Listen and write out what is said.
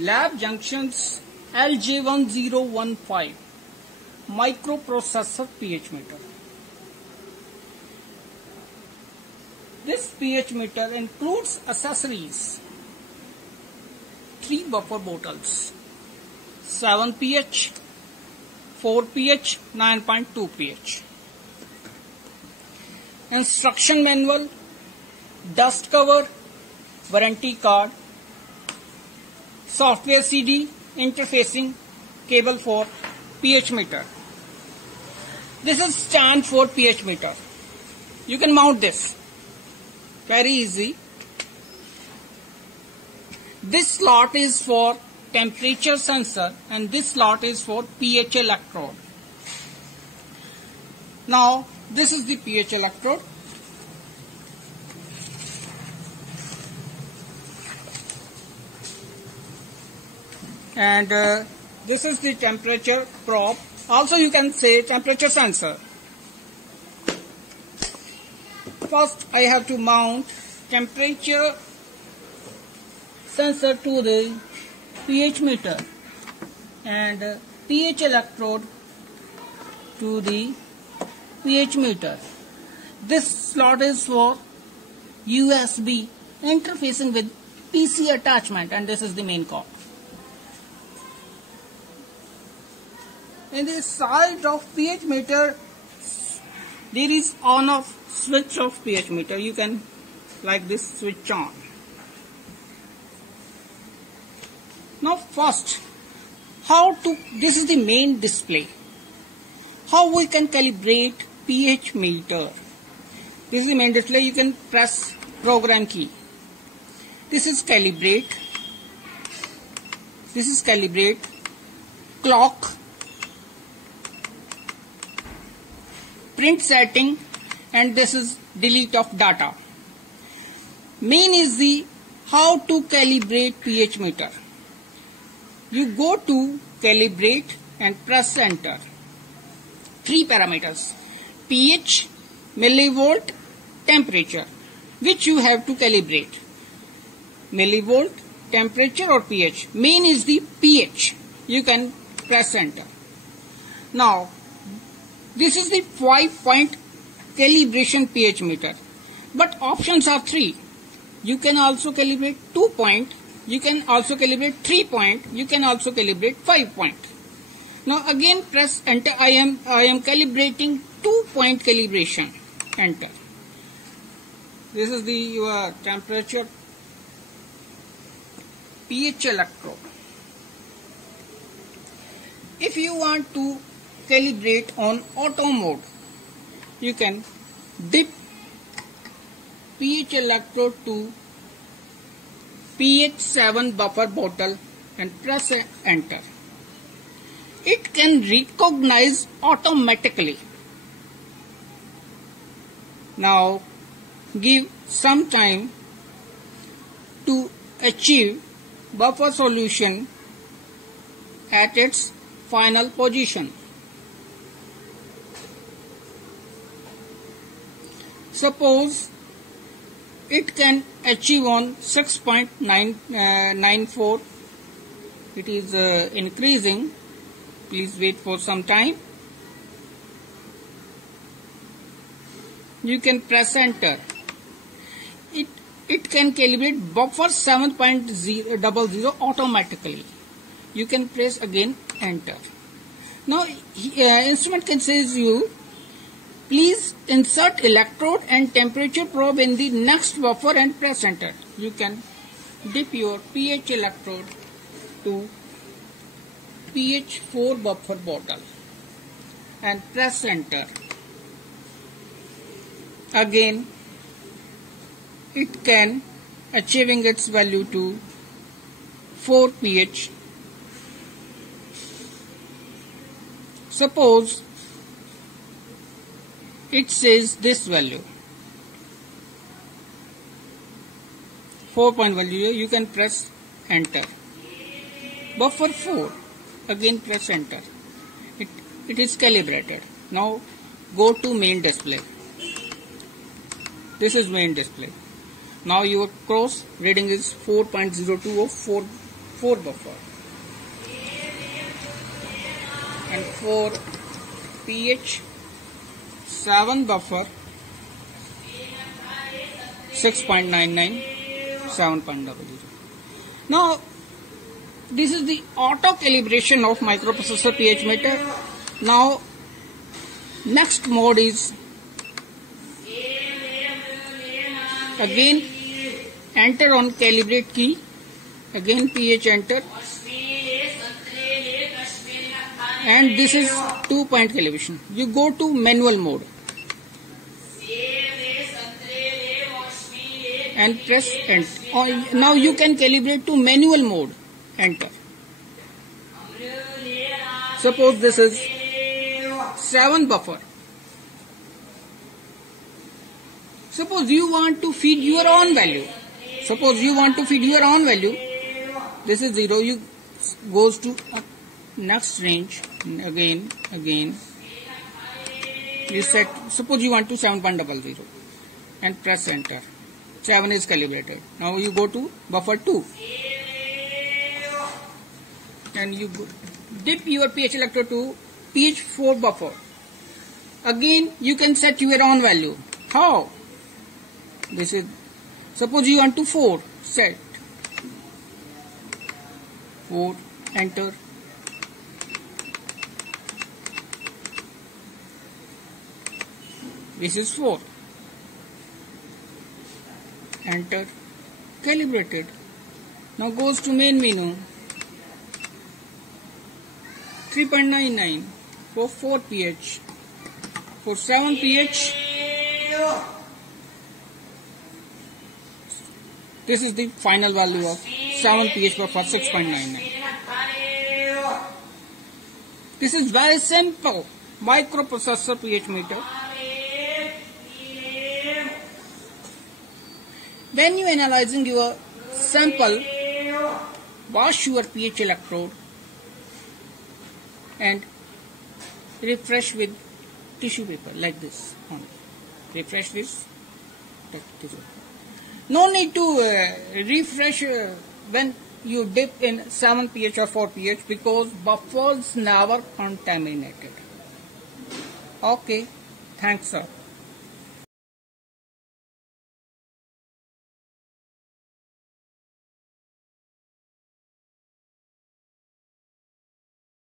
Lab Junctions LJ1015 microprocessor pH meter. This pH meter includes accessories: 3 buffer bottles, 7 pH, 4 pH, 9.2 pH. Instruction manual, dust cover, warranty card, software CD, interfacing cable for pH meter. This is stand for pH meter. You can mount this. Very easy. This slot is for temperature sensor and this slot is for pH electrode. Now this is the pH electrode. And this is the temperature probe. Also you can say temperature sensor. First I have to mount temperature sensor to the pH meter and pH electrode to the pH meter. This slot is for USB interfacing with PC attachment, and this is the main cord. In the side of pH meter there is on off switch of pH meter. You can like this switch on. Now first, this is the main display. How we can calibrate pH meter? This is the main display. You can press program key. This is calibrate. This is calibrate. Clock. Print setting, and this is delete of data. Main is the how to calibrate pH meter. You go to calibrate and press enter. 3 parameters: pH, millivolt, temperature, which you have to calibrate. Millivolt, temperature or pH. Main is the pH. You can press enter. Now this is the 5-point calibration pH meter, but options are 3. You can also calibrate 2 point, you can also calibrate 3 point, you can also calibrate 5 point. Now again press enter. I am calibrating 2-point calibration. Enter. This is the your temperature pH electrode. If you want to calibrate on auto mode, you can dip pH electrode to pH 7 buffer bottle and press enter. It can recognize automatically. Now give some time to achieve buffer solution at its final position. Suppose it can achieve on 6.94. It is increasing. Please wait for some time. You can press enter. It can calibrate buffer 7.00 automatically. You can press again enter. Now instrument can say you, please insert electrode and temperature probe in the next buffer and press enter. You can dip your pH electrode to pH 4 buffer bottle and press enter. Again it can achieving its value to 4 pH. Suppose it says this value 4 value, you can press enter. Buffer 4, again press enter. It is calibrated. Now go to main display. This is main display. Now your cross reading is 4.02 of 4 buffer, and for pH 7 buffer 6.99 7.00. Now this is the auto calibration of microprocessor pH meter. Now next mode is again enter on calibrate key, again pH enter, and this is 2-point calibration. You go to manual mode and press enter. Now you can calibrate to manual mode, enter. Suppose this is 7 buffer. Suppose you want to feed your own value. This is 0. You goes to next range. Again. You set. Suppose you want to 7.00 and press enter. 7 is calibrated. Now you go to buffer 2 and you dip your pH electrode to pH 4 buffer. Again you can set your own value. How? This is, suppose you want to 4, set 4, enter. This is 4, enter, calibrated. Now goes to main menu, 3.99 for 4 pH, for 7 pH. This is the final value of 7 pH buffer 6.99. This is very simple microprocessor pH meter. When you analyzing your sample, wash your pH electrode and refresh with tissue paper like this. Refresh this. No need to refresh when you dip in 7 pH or 4 pH because buffers never contaminated. Okay, thanks sir.